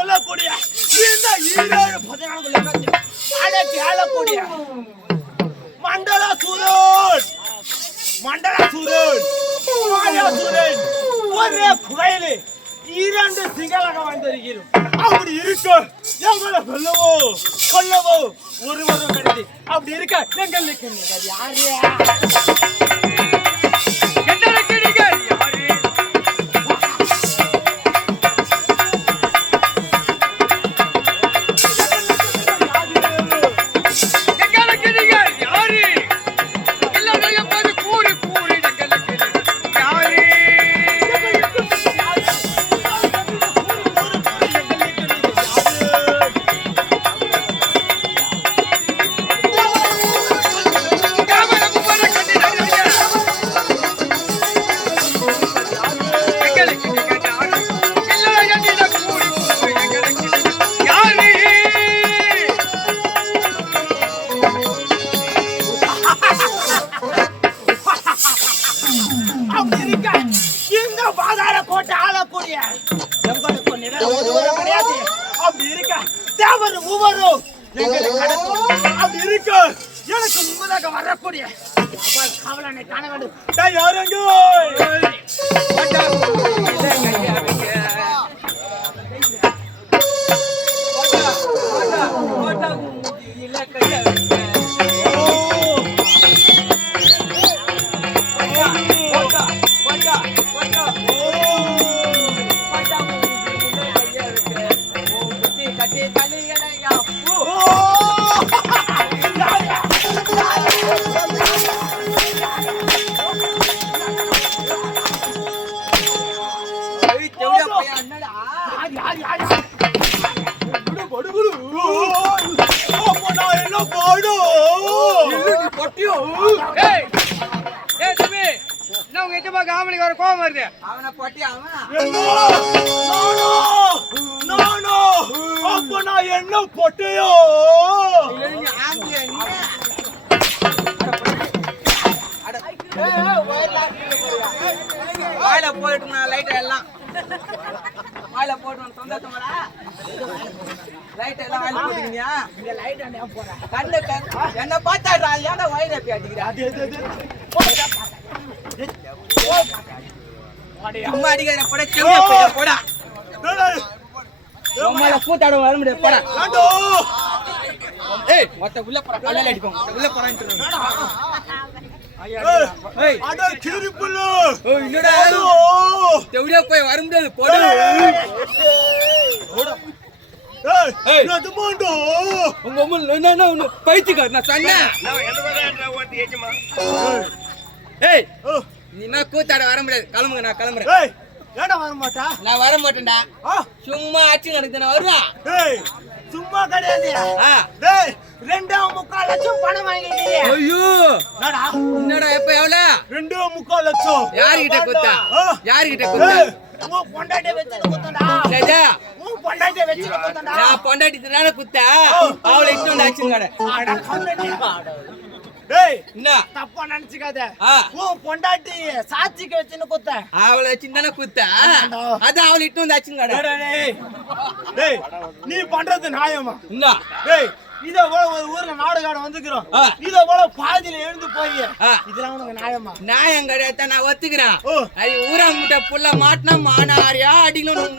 சொல்லக்கூடிய இந்த ஈரேழு பதினான்கு லட்சத்தில் அடக்கி ஆளக்கூடிய மண்டல சூரன். மண்டல சூரன். மாயா சூரன். ஒரே குறையிலே இரண்டு சிங்களாக வந்திருக்கிறோம். அப்படி இருக்க எங்களை சொல்லவோ சொல்லவோ ஒருவரும் கிடையாது. அப்படி இருக்க எங்களுக்கு யாரு அப்படி இருக்க தேவர் மூவரும் எங்களை கடக்கும் அப்படி இருக்க எனக்கு முன்பதாக வரக்கூடிய அவள் காவலனை காண வேண்டும் தயாருங்க ஏய் என்ன உங்க எஜமா காமலிக்கு வர கோவம் வருது அவனை பொட்டி அவன் என்ன பொட்டையோ ஆம்பியா நீ வாயில போயிட்டு நான் லைட் எல்லாம் வாயில போட்டு சந்தோஷமாடா லைட் எல்லாம் வாயில போட்டுக்கினியா? கண்ணு கண் என்ன பார்த்தாடா ஏன்டா வயிறு அப்படி அடிக்கிறா? சும்மா அடிக்கிற போட செங்க போட. போடா உம்மால கூத்தாட வர முடியாது போடா. ஏய் மொத்த உள்ள போடா கல்லால உள்ள போறான்னு கிருப்புல்லு ஓ இல்லடா தெவிடியா போய் வர முடியாது போடு. உங்க அம்மா என்ன ஒண்ணு பைத்தியக்கார நான் சொன்னேன். ஏய் நீ என்ன கூத்தாட வர முடியாது. கிளம்புங்க நான் கிளம்புறேன். ஏய் ஏடா வர மாட்டா? நான் வர மாட்டேன்டா. சும்மா ஆச்சு எனக்கு நான் வருவேன் ஏய் சும்மா கிடையாது ஆ டேய் ரெண்டே முக்கால் லட்சம் பணம் வாங்கிட்டீங்க ஐயோ! என்னடா? என்னடா எப்ப எவ்வளோ? ரெண்டே முக்கால் லட்சம். யாருகிட்ட குத்தா. யாருகிட்ட குத்தா உன் பொண்டாட்டியை வச்சு உன் வச்சு குத்தண்டா நான் பொண்டாட்டி தானே குத்தா அவளை இட்டு ஆச்சுங்க அட டேய் என்ன? தப்பா நினைச்சுக்காத. உன் பொண்டாட்டி சாட்சிக்கு வச்சுன்னு குத்த அவளை வச்சு தானே குத்தா. அதான் அவளை இட்டு வந்து ஆச்சுங்க டேய், நீ பண்றது நியாயமா? என்ன? டேய் இத போல ஒரு ஊர்ல நாடுகாடு வந்துக்கிறோம். இத போல பாதியில எழுந்து போய். இதெல்லாம் உனக்கு நியாயமா? நியாயம் கிடையாது நான் ஒத்துக்கிறேன். அது ஊராங்கிட்ட புள்ள மாட்டினா மானாரியா அடிக்கணும்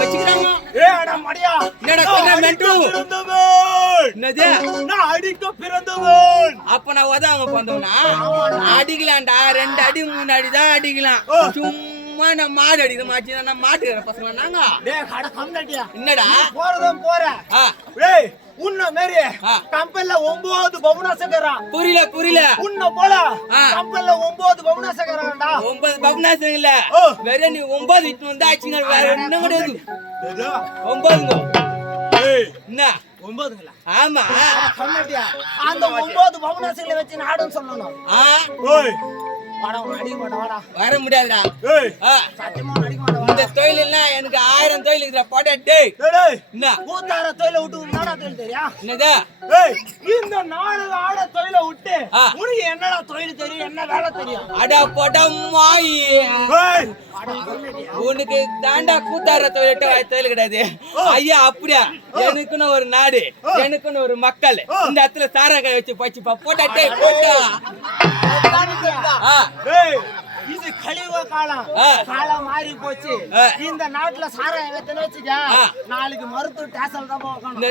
வச்சுக்கிறாங்க ஏ அட மடியா. என்னடா அடிக்க மெண்டு? என்னது? நான் அடிக்க பிறந்தவன் அப்ப நான் உதவங்க போந்தோம்னா அடிக்கலாம்டா ரெண்டு அடி மூணு அடி தான் அடிக்கலாம். ஓ. சும்மா நான் மாடு அடிக்கிற மாச்சு நான் மாட்டுக்கிற பசங்க நாங்க? என்னடா? போறதும் போற. உன்ன மாரி. கம்பெனில ஒன்பது பவுனாசக்கறான் புரியல புரியல. உன்ன போல. கம்பெனில ஒன்பது பவுனாசக்கறான்டா ஒன்பது பப்னாசம் இல்ல. ஓ. வேற நீ ஒன்பது இட்டு வந்து ஆச்சுங்க வேற என்ன கிடையாது. ஒன்பதுங்க. என்ன? ஒன்பதுங்களா? ஆமா. கம்னட்டியா அந்த ஒன்பது பவுனாசங்களை வச்சு நாடுன்னு சொல்லணும். வர முடியாதுடா. இந்த தொழிலாம் எனக்கு ஆயிரம் தொழில் இருக்கிற போட்டா டேய். என்ன கூத்தார தொழில விட்டு என்னடா தொழில் தெரியும் என்னது? ஏய், இந்த நாடக ஆட தொழில விட்டு. உனக்கு என்னடா தொழில் தெரியும்? என்ன வேலை தெரியும்? அடா போட்டா மாயி. ஏய், உனக்கு தாண்டா கூத்தாடுற தொழில் தொழில் கிடையாது. ஐயா அப்படியா? எனக்குன்னு ஒரு நாடு எனக்குன்னு ஒரு மக்கள். இந்த இடத்துல சாராக்காய் வச்சு பச்சுப்பா. போட்டா டேய் போட்டா ஆ, ஏய், இது கலியுக காலம். காலம் மாறி போச்சு. இந்த நாட்டுல சாராயம் வைத்தன வச்சுக்க. நாளைக்கு மருத்துவ டேசல் தான் போகணும்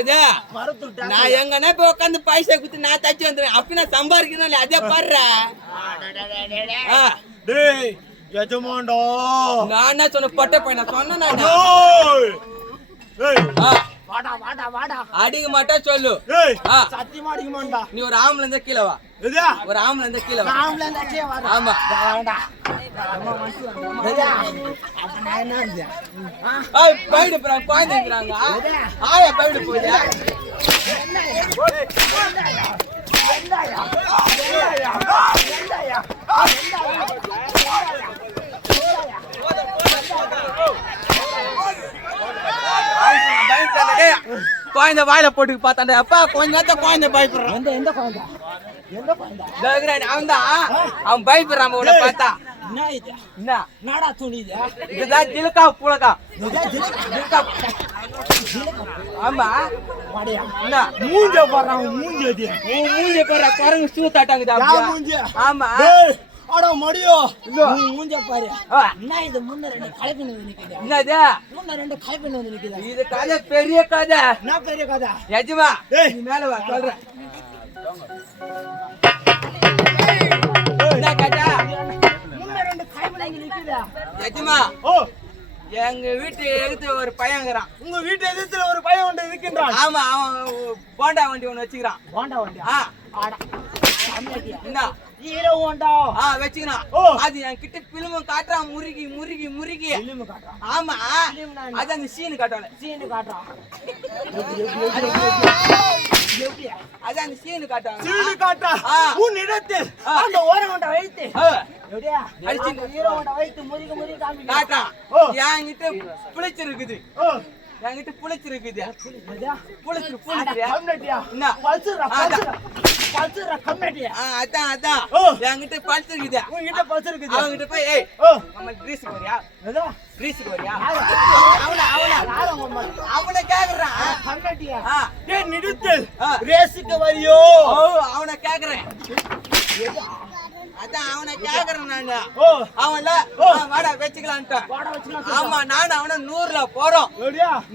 மருத்துவ நான் எங்கன்னா போய் உட்காந்து பைசா குத்து நான் தச்சு வந்துடுவேன். அப்படி நான் சம்பாதிக்கணும் அதே பாடுற. ஆ, டேய் எஜமாண்டோ நான் என்ன சொன்ன பொட்டை பையனை? சொன்னேன் நான் வாடா வாடா வாடா. அடிக்க மாட்டேன் சொல்லு. சத்தியமா அடிக்க மாட்டா. நீ ஒரு ஆம்பளை இருந்தா கீழே வா. இதா ஒரு ஆம்பளை இருந்தா கீழே வா. நாமல இருந்தா கீழே ஆமா. வாடா பைடு போறாங்க குழந்தைங்கிறாங்க. ஆயா பைடு போகுது குழந்தை வாயில போட்டு பார்த்தாண்டா. அப்பா கொஞ்ச நேரத்தை குழந்தை பயப்படுறான். எந்த எந்த குழந்தை? எந்த குழந்தை? அவன் தான் அவன் பயப்படுறான் உன்னை பார்த்தா. என்ன இது? என்ன? நாடா துணி இது? இதுதான் ஆமா. என்ன? மூஞ்ச போடுறான் மூஞ்ச மூஞ்சி பாரு குரங்கு மூஞ்ச? ஆமா. அட மடியோ உன் மூஞ்ச பாரு. என்ன இது முன்ன ரெண்டு கலைப்பின் வந்து நிக்குது? என்னது முன்ன ரெண்டு கலைப்பின் வந்து நிக்குது. இது கதை பெரிய கதை. என்ன பெரிய கதை? ஏய். நீ மேல வா சொல்றேன். என்ன கதை? முன்ன ரெண்டு கலைப்பின் வந்து நிக்குது? எஜமா ஓ. எங்க வீட்டு எடுத்து ஒரு பையங்கிறான் உங்க வீட்டு எதிர்த்துல ஒரு பையன் ஒன்று இருக்கின்றான் ஆமா அவன் போண்டா வண்டி ஒண்ணு வச்சுக்கிறான். வாண்டா வண்டியா? ஆ. என்ன? ஹீரோ வாண்டா ஆ வச்சுக்கிறான் ஓ. அது என் கிட்ட பிலிமும் காட்டுறான் முருகி முருகி முருகி பிலிம் காட்டுறான் ஆமா? அது அந்த சீனு காட்டுவாங்க சீனு காட்டுறான் அது அந்த சீனு காட்டுவாங்க சீனு காட்டா ஆ. உன் இடத்தில் ஆ. அந்த ஓரம் கொண்ட வைத்து அடிச்சு- ஹீரோ வைத்து காட்டுறான். என்கிட்ட புளிச்சிருக்குது. ஓ. என்கிட்ட புளிச்சிருக்குது? புளிச்சிரு அட, புளிச்சிரு. கம்மியாட்டியா என்ன? பல்சுரா. பல்சுரா ஆ, அதான் அதான். என்கிட்ட பல்ச்சிருக்குது உன்கிட்ட பல்சு இருக்குது போய் ஏய் நம்ம ஏதோ வரியா யாரு? அவன அவன? அவனை. கேக்குறான். கம்மியாட்டியா ஆ, டேய் நிறுத்தல் ஆ. ரேஸுக்கு வரியோ? அவனை கேக்குறேன் அதான் அவனை ஓ. அவன்ல வாடா வச்சுக்கலான்ட்டான் ஆமா நானும் அவன நூறுல போறோம்.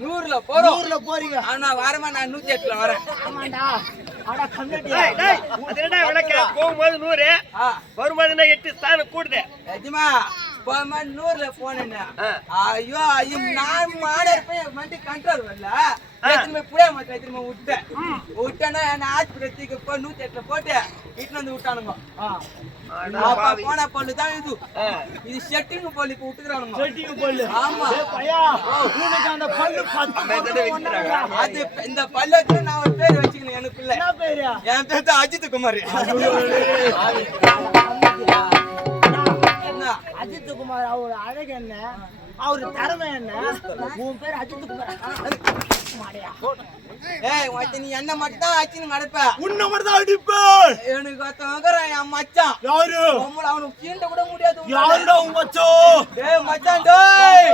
நூறுல போறோம். ஊர்ல போறீங்க. அவனா வரமா நான் நூத்தி எட்டுல வரேன். போகும்போது நூறு வரும்போது எட்டு? ஸ்தானம் கூடுது. எஜமா போமா நூறுல போனேன்னு ஐயோ ஐயோ நான் மாட இருப்பேன் வண்டி கண்ட்ரோல் வரல எத்தனை புளிய மாத்திரம் எத்தனை விட்டேன் விட்டேன்னா என்ன ஆஸ்பத்திரிக்கு போய் நூத்தி எட்டுல போட்டு இட்டு வந்து விட்டானுங்க. அப்ப போன பொண்ணு தான் இது. இது செட்டிங் பொண்ணு இப்ப விட்டுக்கிறானுங்க. செட்டிங்க போல்ல. ஆமா. பையா. அந்த பல்லு. அது இந்த பல்லத்துல நான் ஒரு பேர் வச்சுக்கணும் எனக்குள்ள என்ன பேரு? என் பேர் தான் அஜித் குமார். அஜித் குமார் அவர் அழகு என்ன? அவர் திறமை என்ன? உன் பேர் அஜித் குமார் மாடியா ஏய் நீ என்ன மட்டும் ஆச்சுன்னு நடப்ப. உன்னை மட்டும் தான் அடிப்பேன். எனக்கு ஒருத்தவங்க என் மச்சான். யாரு? அவனுக்கு சீண்ட கூட முடியாது யாருடா உன் மச்சோ ஏய் மச்சான் டேய்.